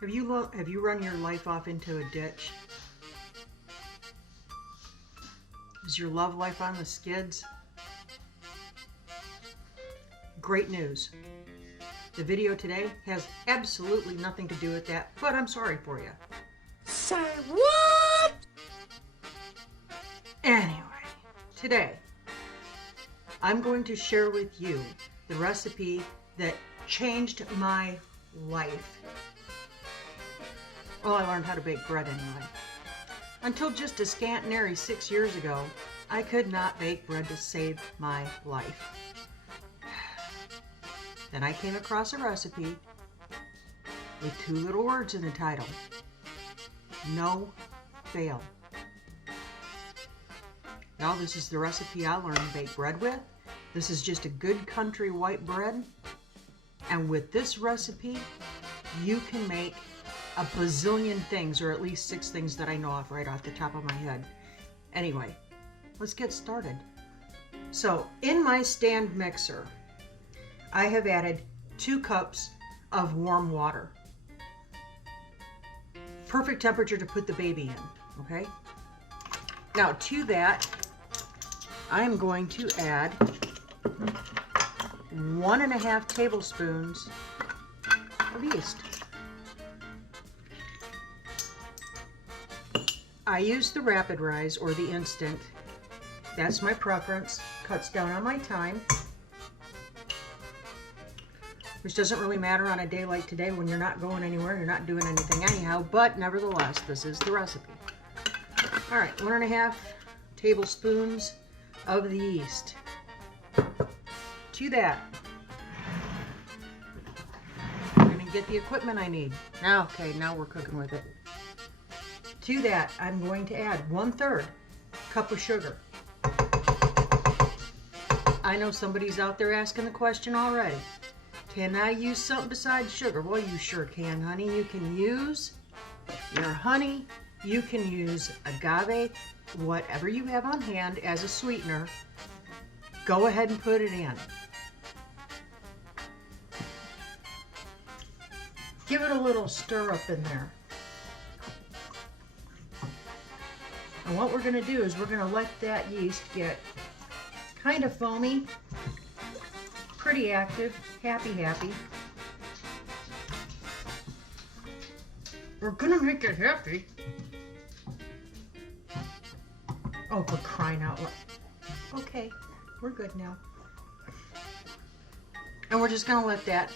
Have you run your life off into a ditch? Is your love life on the skids? Great news. The video today has absolutely nothing to do with that, but I'm sorry for you. Say what? Anyway, today I'm going to share with you the recipe that changed my life. Well, I learned how to bake bread anyway. Until just a scant nary 6 years ago, I could not bake bread to save my life. Then I came across a recipe with 2 little words in the title. No fail. Now this is the recipe I learned to bake bread with. This is just a good country white bread. And with this recipe, you can make a bazillion things, or at least 6 things that I know of right off the top of my head. Anyway, let's get started. So in my stand mixer, I have added 2 cups of warm water. Perfect temperature to put the baby in, okay? Now to that, I'm going to add 1.5 tablespoons of yeast. I use the rapid rise or the instant. That's my preference. Cuts down on my time, which doesn't really matter on a day like today when you're not going anywhere, you're not doing anything anyhow, but nevertheless, this is the recipe. All right, 1.5 tablespoons of the yeast. To that, I'm gonna get the equipment I need. Now, okay, now we're cooking with it. To that, I'm going to add 1/3 cup of sugar. I know somebody's out there asking the question already. Can I use something besides sugar? Well, you sure can, honey. You can use your honey. You can use agave, whatever you have on hand as a sweetener. Go ahead and put it in. Give it a little stir up in there. And what we're going to do is we're going to let that yeast get kind of foamy, pretty active, happy. We're going to make it happy. Oh, for crying out loud. Okay, we're good now. And we're just going to let that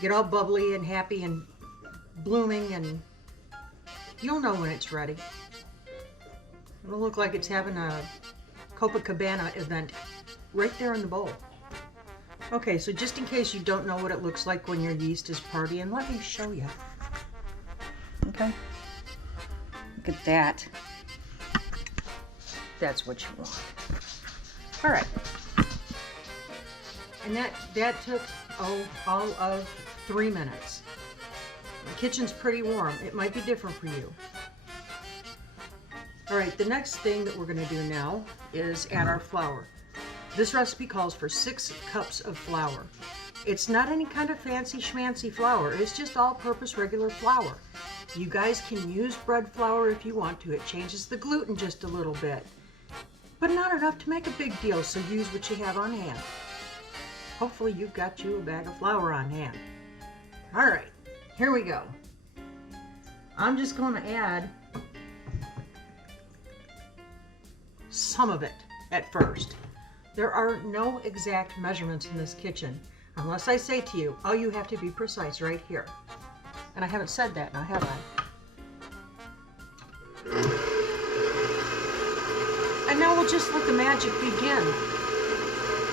get all bubbly and happy and blooming, and you'll know when it's ready. It'll look like it's having a Copacabana event right there in the bowl. Okay, so just in case you don't know what it looks like when your yeast is partying, let me show you. Okay, look at that. That's what you want. All right, and that took all of 3 minutes. The kitchen's pretty warm. It might be different for you. All right, the next thing that we're going to do now is add our flour. This recipe calls for 6 cups of flour. It's not any kind of fancy schmancy flour. It's just all-purpose regular flour. You guys can use bread flour if you want to. It changes the gluten just a little bit, but not enough to make a big deal, so use what you have on hand. Hopefully you've got you a bag of flour on hand. All right, here we go. I'm just going to add some of it at first. There are no exact measurements in this kitchen unless I say to you, oh, you have to be precise right here. And I haven't said that now, have I? And now we'll just let the magic begin.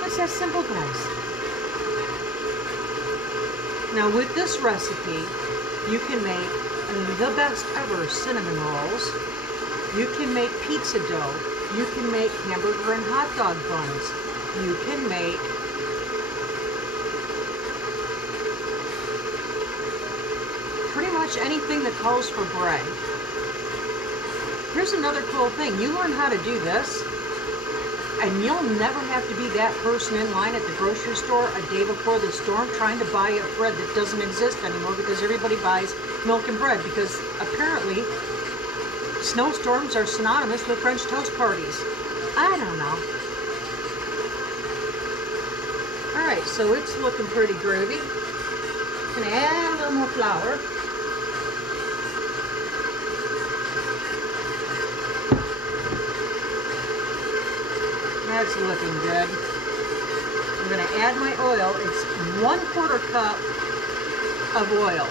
It's that simple, guys. Now with this recipe, you can make the best ever cinnamon rolls. You can make pizza dough. You can make hamburger and hot dog buns. You can make pretty much anything that calls for bread. Here's another cool thing. You learn how to do this, And you'll never have to be that person in line at the grocery store a day before the storm trying to buy a bread that doesn't exist anymore because everybody buys milk and bread, because apparently snowstorms are synonymous with French toast parties. I don't know. Alright, so it's looking pretty groovy. Gonna add a little more flour. That's looking good. I'm going to add my oil. It's 1/4 cup of oil.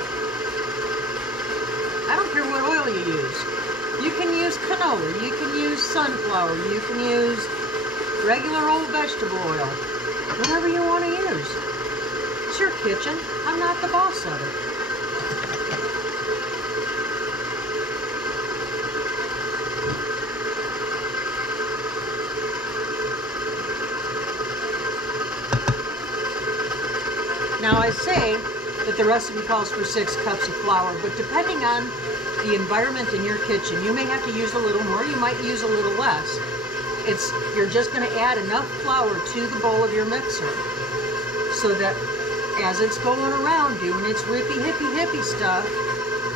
I don't care what oil you use. You can use canola, you can use sunflower, you can use regular old vegetable oil. Whatever you want to use. It's your kitchen. I'm not the boss of it. Now I say that the recipe calls for 6 cups of flour, but depending on the environment in your kitchen, you may have to use a little more, you might use a little less. You're just going to add enough flour to the bowl of your mixer so that as it's going around doing its whippy hippy stuff,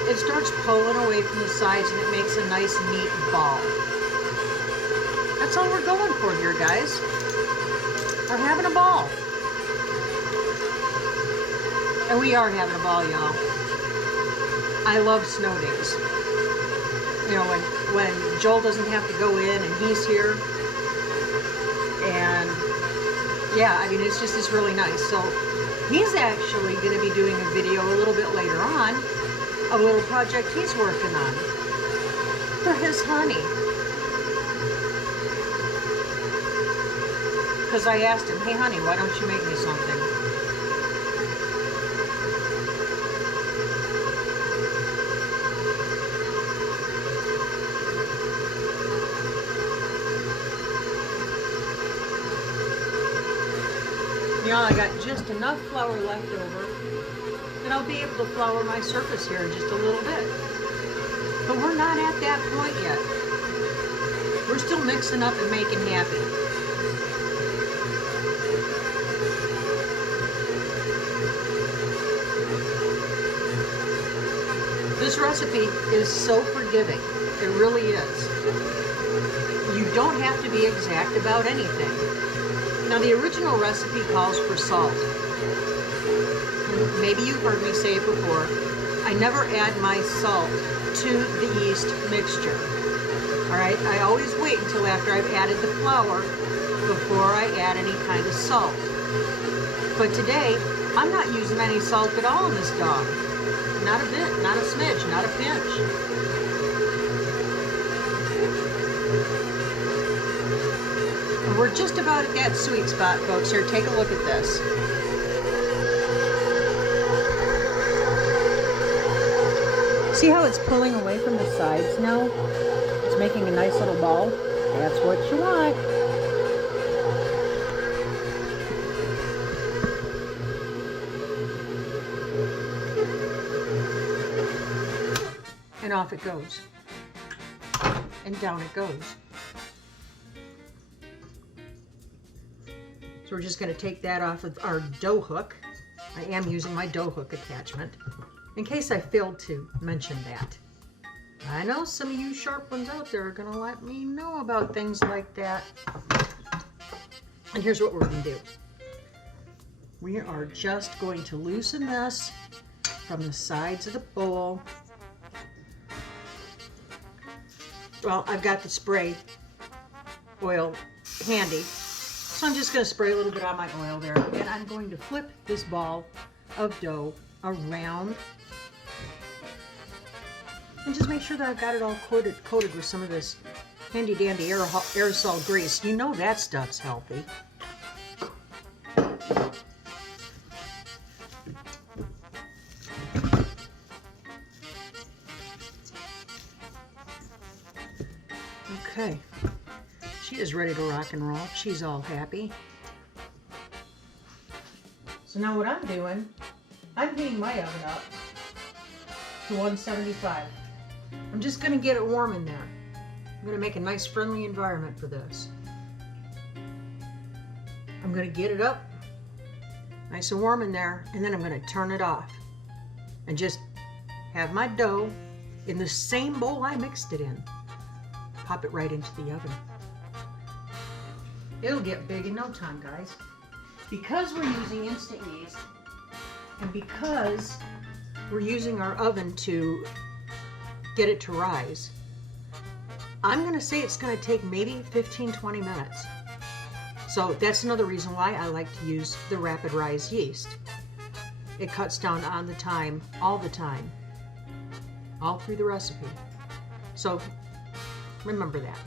it starts pulling away from the sides and it makes a nice neat ball. That's all we're going for here, guys. We're having a ball. And we are having a ball, y'all. I love snow days. You know, when Joel doesn't have to go in and he's here. And yeah, I mean, it's really nice. So he's actually going to be doing a video a little bit later on of a little project he's working on for his honey. Because I asked him, hey honey, why don't you make me something? You know, I got just enough flour left over that I'll be able to flour my surface here in just a little bit. But we're not at that point yet. We're still mixing up and making happy. This recipe is so forgiving. It really is. You don't have to be exact about anything. Now, the original recipe calls for salt. Maybe you've heard me say it before. I never add my salt to the yeast mixture. All right, I always wait until after I've added the flour before I add any kind of salt. But today, I'm not using any salt at all in this dog. Not a bit, not a smidge, not a pinch. We're just about at that sweet spot, folks. Here, take a look at this. See how it's pulling away from the sides now? It's making a nice little ball. That's what you want. And off it goes. And down it goes. So we're just going to take that off of our dough hook. I am using my dough hook attachment, in case I failed to mention that. I know some of you sharp ones out there are going to let me know about things like that. And here's what we're going to do. We are just going to loosen this from the sides of the bowl. Well, I've got the spray oil handy. So I'm just going to spray a little bit on my oil there, and I'm going to flip this ball of dough around and just make sure that I've got it all coated with some of this handy dandy aerosol grease. You know that stuff's healthy. Okay. She is ready to rock and roll. She's all happy. So now what I'm doing, I'm heating my oven up to 175. I'm just going to get it warm in there. I'm going to make a nice friendly environment for this. I'm going to get it up nice and warm in there, and then I'm going to turn it off and just have my dough in the same bowl I mixed it in. Pop it right into the oven. It'll get big in no time, guys. Because we're using instant yeast, and because we're using our oven to get it to rise, I'm going to say it's going to take maybe 15-20 minutes. So that's another reason why I like to use the rapid rise yeast. It cuts down on the time, all the time, all through the recipe. So remember that.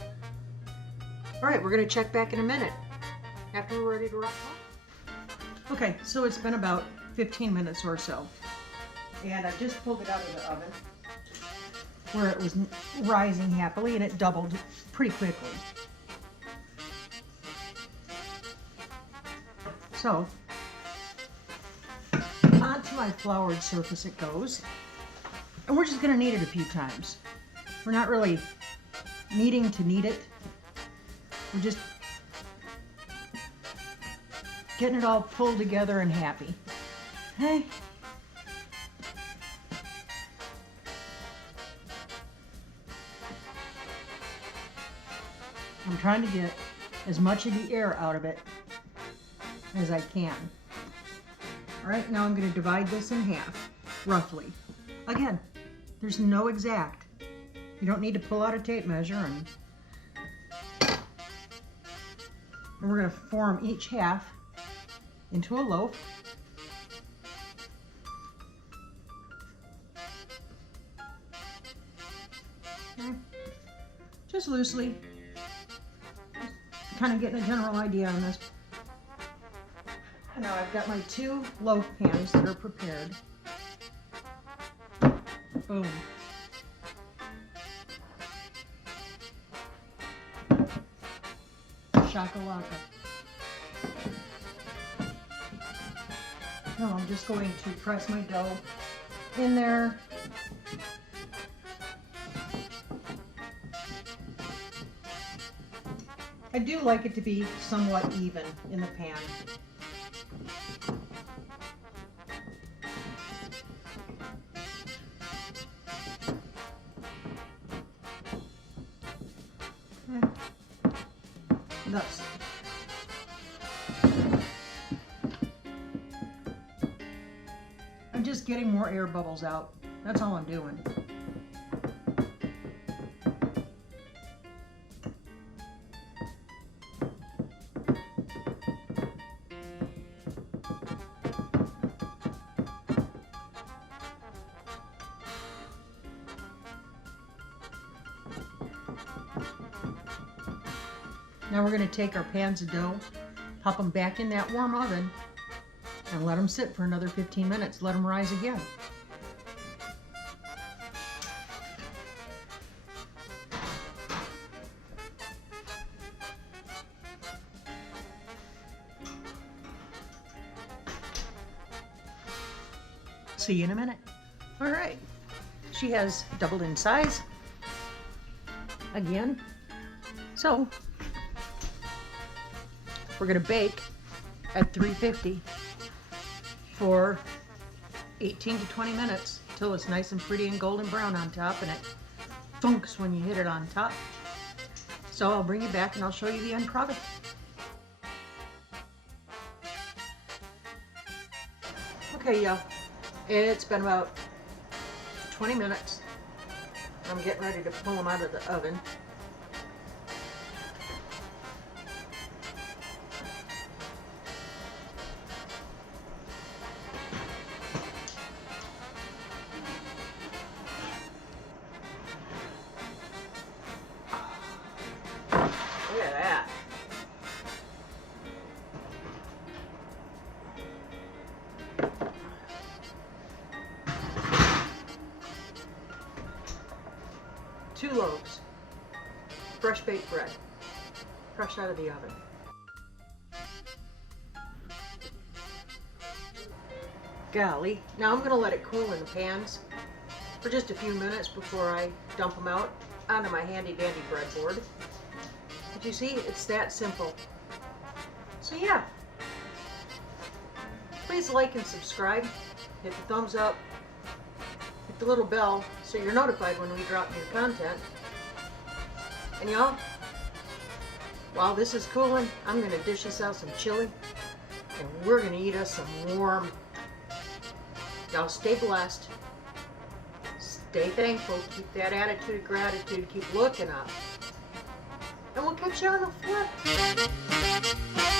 All right, we're going to check back in a minute after we're ready to rock out. Okay, so it's been about 15 minutes or so, and I just pulled it out of the oven where it was rising happily, and it doubled pretty quickly. So onto my floured surface it goes, and we're just going to knead it a few times. We're not really kneading to knead it. We're just getting it all pulled together and happy. Hey. I'm trying to get as much of the air out of it as I can. All right, now I'm going to divide this in half, roughly. Again, there's no exact. You don't need to pull out a tape measure, and we're going to form each half into a loaf. Okay. Just loosely. Kind of getting a general idea on this. And now I've got my 2 loaf pans that are prepared. Boom. Shakalaka. Now I'm just going to press my dough in there. I do like it to be somewhat even in the pan. Thus. I'm just getting more air bubbles out. That's all I'm doing. Now we're going to take our pans of dough, pop them back in that warm oven, and let them sit for another 15 minutes. Let them rise again. See you in a minute. All right, she has doubled in size again. So we're going to bake at 350 for 18 to 20 minutes till it's nice and pretty and golden brown on top, and it thunks when you hit it on top. So I'll bring you back and I'll show you the end product. Okay, y'all, it's been about 20 minutes. I'm getting ready to pull them out of the oven. Look at that. Two loaves, fresh baked bread, fresh out of the oven. Golly, now I'm going to let it cool in the pans for just a few minutes before I dump them out onto my handy dandy breadboard. But you see, it's that simple. So yeah, Please like and subscribe. Hit the thumbs up. Hit the little bell so you're notified when we drop new content. And y'all, while this is cooling, I'm going to dish us out some chili. And we're going to eat us some warm. Y'all stay blessed. Stay thankful. Keep that attitude of gratitude. Keep looking up. And we'll catch you on the flip.